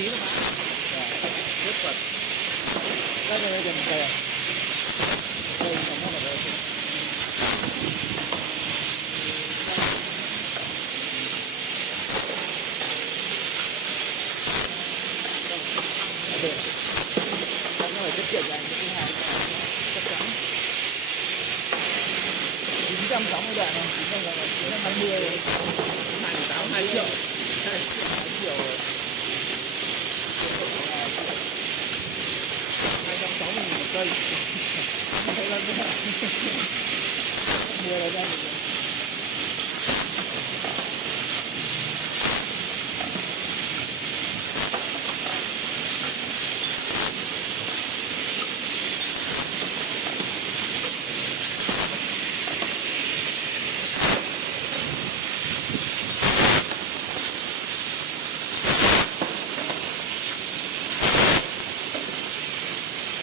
phí nó bán. Rất vật. Đây là tiền kè. Đây là nó là đây. Nó phải tiết kiệm ra những cái hàng chắc chắn. 960 đoạn này, 920 2 triệu. 2 triệu. 260.000 một cây. Mua là ra